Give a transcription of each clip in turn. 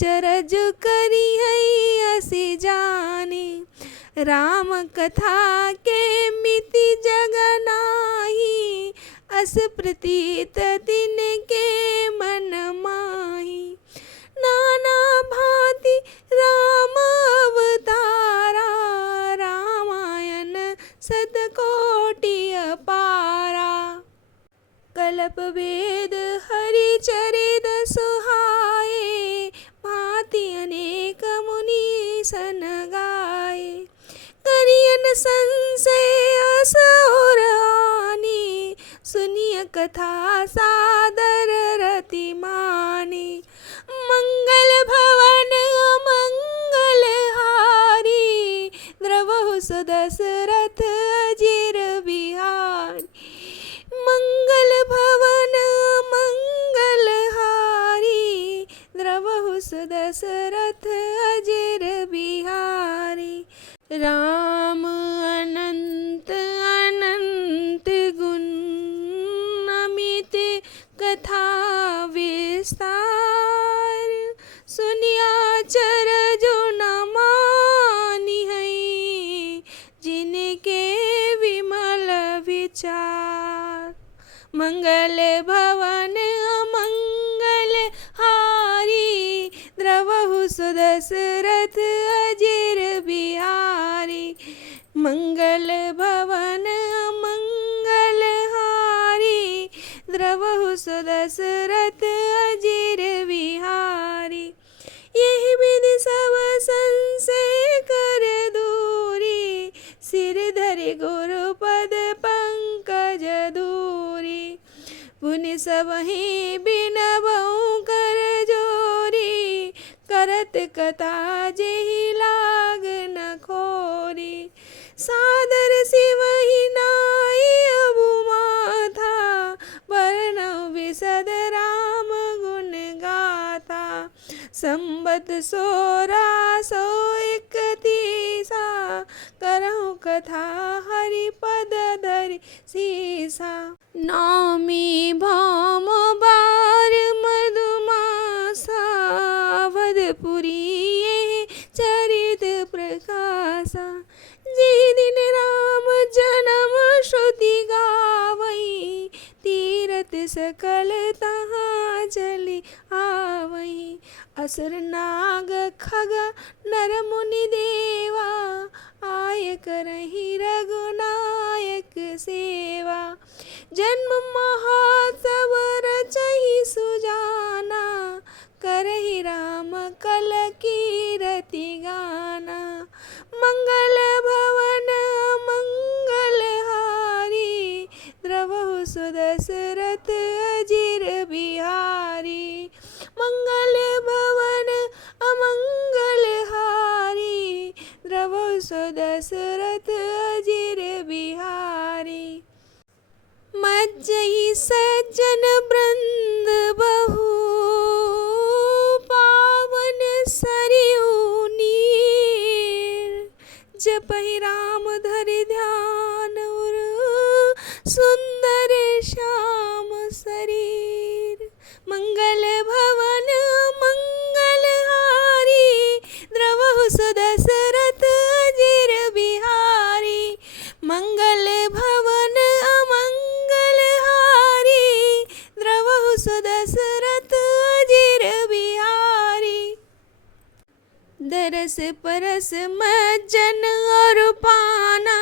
अचरज करी है असी जानी। राम कथा के मिति जगनाही, अस प्रतीत दिन के मन माही। नाना भांति राम अवतारा, रामायण सतकोटि अपारा। कल्प वेद हरि चरित सुहाए, भांति अनेक मुनि सन गाए। करियन संशय असुर आनी, सुनिय कथा सादर रति मानी। मंगल भवन मंगल हारी, द्रवहु सुदशरथ अजिर बिहारी। मंगल भवन मंगल हारी, द्रवहु सुदशरथ अजिर बिहारी। राम अनंत अनंत गुण, अमित कथा विस्तार। सुनिया चरजो न मानी है, जिनके विमल विचार। मंगल भवन अमंगल हारी, द्रवहु सुदशरथ अजिर बिहारी। मंगल भवन अमंगल हारी, द्रवहु सुदशरथ अजिर बिहारी। यही विधि सब संशय कर दूरी, सिर धरि गुरुपद पंकज दूरी। पुनि सबहि बिनबऊ कर जोरी, करत कथा जेहि लाग न खोरी। सादर सिवहि नाई अबु माथा, वर्णौ विशद राम गुण गाथा। संबत 1631, करहु कथा हरि पद धरि सीसा। नौमी भौम बार मधुमासा, अवधपुरी ये चरित प्रकाशा। जे दिन राम जन्म श्रुति गावई, तीरथ सकल तहाँ चली आवई। असुर नाग खग नर मुनि देवा, आय करहि रघुनायक सेवा। जन्म महोत्सव रचहि सुजाना, करहि राम कल कीरति गाना। मंगल भवन मंगल हारी, द्रवहु सुदशरथ अजिर बिहारी। मंगल भवन अमंगल हारी, द्रवहु सुदशरथ अजिर बिहारी। मज्जहि सज्जन वृंद बहु, पावन सरयू नीर। जपहि राम धरि ध्यान उर, सुंदर श्याम शरीर। मंगल भवन मंगल हारी, द्रवहु सुदशरथ अजिर बिहारी। मंगल भवन अमंगल हारी, द्रवहु सुदशरथ अजिर बिहारी। दरस परस मज्जन और पाना,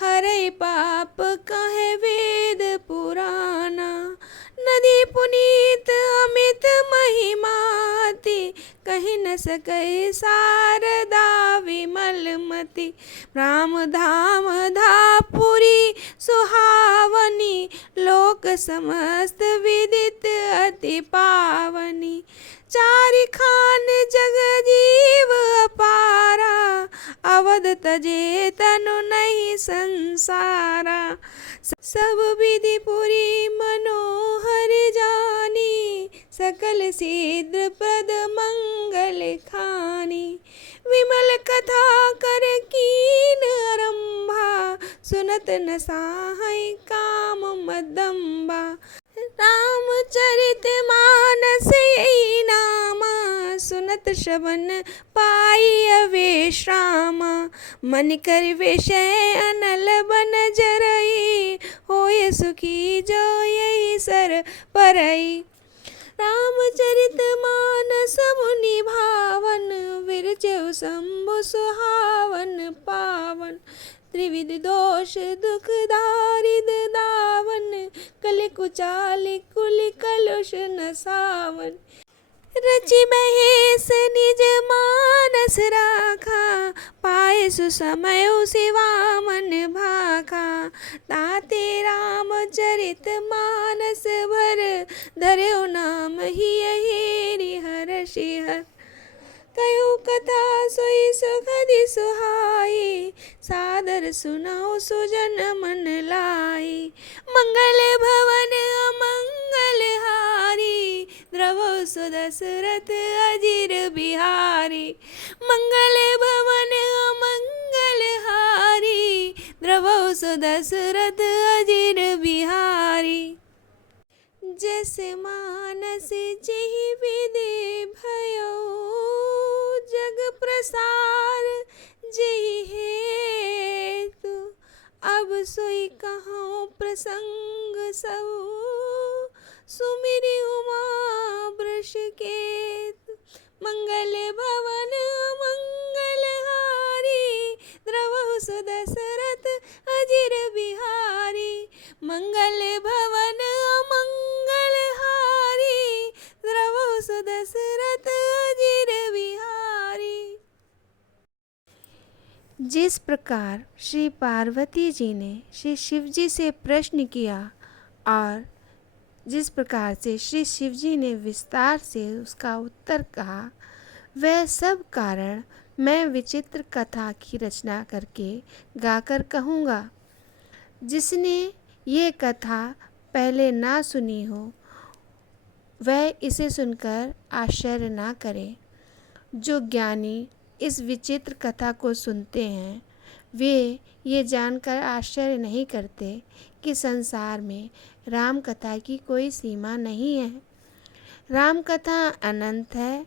हरै पाप कहे वेद पुराना। नदी पुनीत अमित महिमाति, कहि न सकै शारदा विमलमति। राम धाम धापुरी सुहावनी, लोक समस्त विदित अति पावनी। चारि खान जग जीव अपारा, अवध तजे तनु नहीं संसारा। सब विधि पुरी मनोहर जानी, सकल सिद्ध प्रद मंगल खानी। विमल कथा कर कीन आरंभा, सुनत न साहै काम मदंबा। रामचरित मानस यही नामा, सुनत श्रवण पाई विश्रामा। मन कर विषय अनल बन जरई, होय सुखी जो यही सर परई। रामचरित मानस मुनि भावन, विरचउ शंभु सुहावन पावन। त्रिविध दोष दुख दारिद दावन, कलि कुचाल कुलि कलुष नसावन। रचि महेश निज मानस राखा, पाए सुसमय शिवा मन भाखा। ताते रामचरित मानस भर, धर्यो नाम ही हेरि हरषि हर। कयो कथा सोई सुखदि सुहाई, सादर सुनाओ सुजन मन लाई। मंगल भवन अमंगल हारी, द्रवो सुदशरथ अजिर बिहारी। मंगल भवन अमंगल हारी, द्रवो सुदशरथ अजिर बिहारी। जैसे मानस जेहि विधि भयो, जग प्रसार जेहि हेतु। अब सोई कहूँ प्रसंग सब, सुमिरि उमा वृष केतु। मंगल भवन मंगल हारी, द्रवहु सुदशरथ अजिर बिहारी। मंगल भवन मंगल हारी, द्रवहु सुदशरथ अजिर बिहारी। जिस प्रकार श्री पार्वती जी ने श्री शिव जी से प्रश्न किया और जिस प्रकार से श्री शिव जी ने विस्तार से उसका उत्तर कहा, वह सब कारण मैं विचित्र कथा की रचना करके गाकर कहूँगा। जिसने ये कथा पहले ना सुनी हो, वह इसे सुनकर आश्चर्य ना करे। जो ज्ञानी इस विचित्र कथा को सुनते हैं, वे ये जानकर आश्चर्य नहीं करते कि संसार में राम कथा की कोई सीमा नहीं है। राम कथा अनंत है।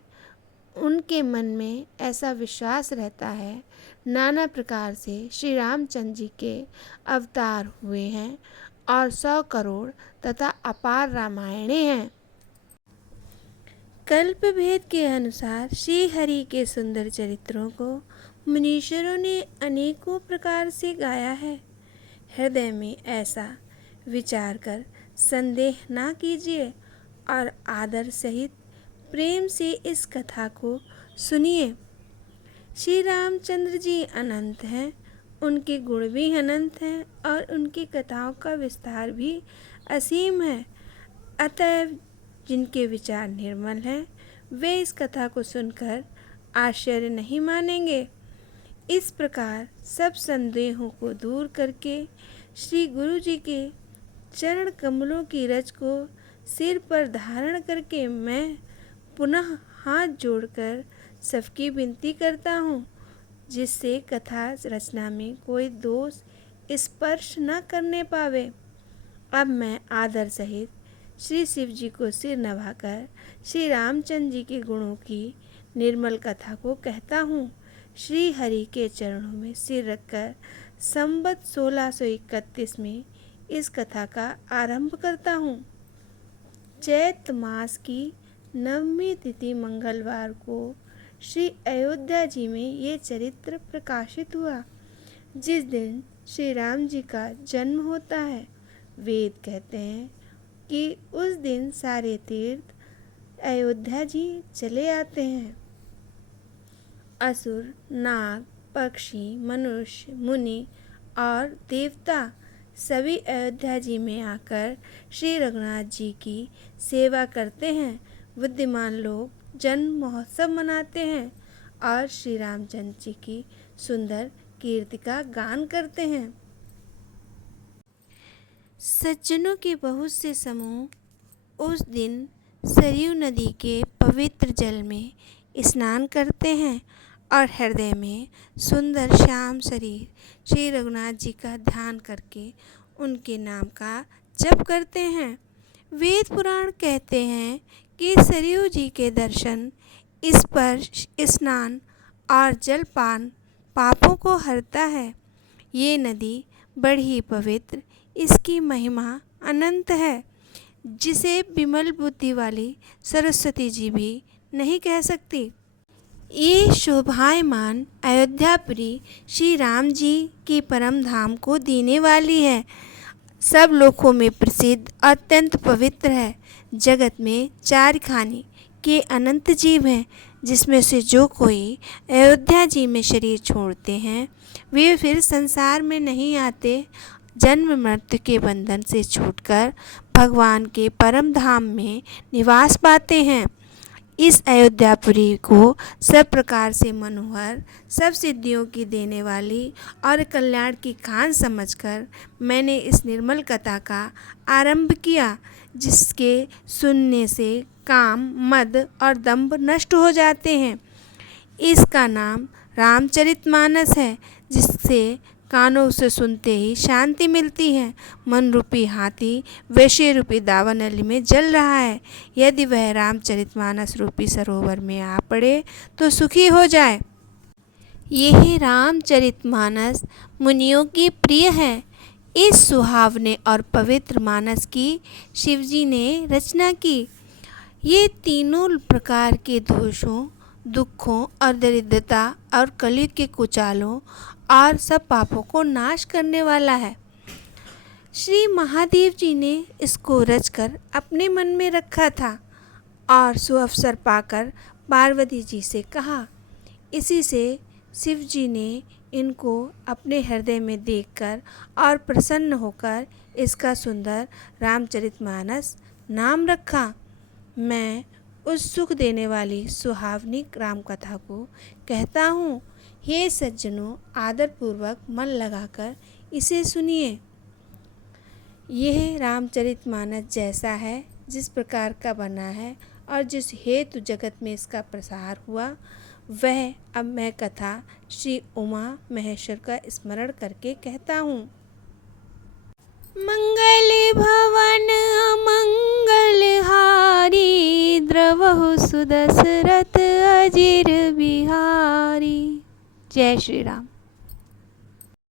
उनके मन में ऐसा विश्वास रहता है। नाना प्रकार से श्री रामचंद्र जी के अवतार हुए हैं और 100 करोड़ तथा अपार रामायणें हैं। कल्प भेद के अनुसार श्री हरि के सुंदर चरित्रों को मुनीश्वरों ने अनेकों प्रकार से गाया है। हृदय में ऐसा विचार कर संदेह ना कीजिए और आदर सहित प्रेम से इस कथा को सुनिए। श्री रामचंद्र जी अनंत हैं, उनके गुण भी अनंत हैं और उनकी कथाओं का विस्तार भी असीम है। अतएव जिनके विचार निर्मल हैं, वे इस कथा को सुनकर आश्चर्य नहीं मानेंगे। इस प्रकार सब संदेहों को दूर करके श्री गुरु जी के चरण कमलों की रज को सिर पर धारण करके मैं पुनः हाथ जोड़कर सबकी विनती करता हूँ, जिससे कथा रचना में कोई दोष स्पर्श न करने पावे। अब मैं आदर सहित श्री शिव जी को सिर नवाकर श्री रामचंद्र जी के गुणों की निर्मल कथा को कहता हूँ। श्री हरि के चरणों में सिर रखकर संवत 1631 में इस कथा का आरंभ करता हूँ। चैत मास की 9वीं तिथि मंगलवार को श्री अयोध्या जी में ये चरित्र प्रकाशित हुआ। जिस दिन श्री राम जी का जन्म होता है, वेद कहते हैं कि उस दिन सारे तीर्थ अयोध्या जी चले आते हैं। असुर, नाग, पक्षी, मनुष्य, मुनि और देवता सभी अयोध्या जी में आकर श्री रघुनाथ जी की सेवा करते हैं। बुद्धिमान लोग जन्म महोत्सव मनाते हैं और श्री रामचंद्र जी की सुंदर कीर्ति का गान करते हैं। सज्जनों के बहुत से समूह उस दिन सरयू नदी के पवित्र जल में स्नान करते हैं और हृदय में सुंदर श्याम शरीर श्री रघुनाथ जी का ध्यान करके उनके नाम का जप करते हैं। वेद पुराण कहते हैं कि सरयू जी के दर्शन इस पर स्नान और जलपान पापों को हरता है। ये नदी बड़ी पवित्र, इसकी महिमा अनंत है, जिसे विमल बुद्धि वाली सरस्वती जी भी नहीं कह सकती। ये शोभायमान अयोध्यापुरी श्री राम जी की परम धाम को देने वाली है। सब लोकों में प्रसिद्ध, अत्यंत पवित्र है। जगत में 4 खाने के अनंत जीव हैं, जिसमें से जो कोई अयोध्या जी में शरीर छोड़ते हैं वे फिर संसार में नहीं आते, जन्म मृत्यु के बंधन से छूटकर भगवान के परम धाम में निवास पाते हैं। इस अयोध्यापुरी को सब प्रकार से मनोहर, सब सिद्धियों की देने वाली और कल्याण की खान समझकर मैंने इस निर्मल कथा का आरंभ किया, जिसके सुनने से काम, मद और दंभ नष्ट हो जाते हैं। इसका नाम रामचरितमानस है, जिससे कानों से सुनते ही शांति मिलती है। मन रूपी हाथी वैश्य रूपी दावानली में जल रहा है। यदि वह रामचरितमानस रूपी सरोवर में आ पड़े तो सुखी हो जाए। यह रामचरितमानस मुनियों की प्रिय है। इस सुहावने और पवित्र मानस की शिवजी ने रचना की। ये तीनों प्रकार के दोषों, दुखों और दरिद्रता और कलयुग के कुचालों और सब पापों को नाश करने वाला है। श्री महादेव जी ने इसको रचकर अपने मन में रखा था और सुअवसर पाकर पार्वती जी से कहा। इसी से शिव जी ने इनको अपने हृदय में देखकर और प्रसन्न होकर इसका सुंदर रामचरितमानस नाम रखा। मैं उस सुख देने वाली सुहावनी राम कथा को कहता हूँ। हे सज्जनों, आदरपूर्वक मन लगाकर इसे सुनिए। यह रामचरितमानस जैसा है, जिस प्रकार का बना है और जिस हेतु जगत में इसका प्रसार हुआ, वह अब मैं कथा श्री उमा महेश्वर का स्मरण करके कहता हूँ। मंगल भवन मंगल हारी, द्रवहु सुदशरथ अजिर बिहारी। जय श्री राम।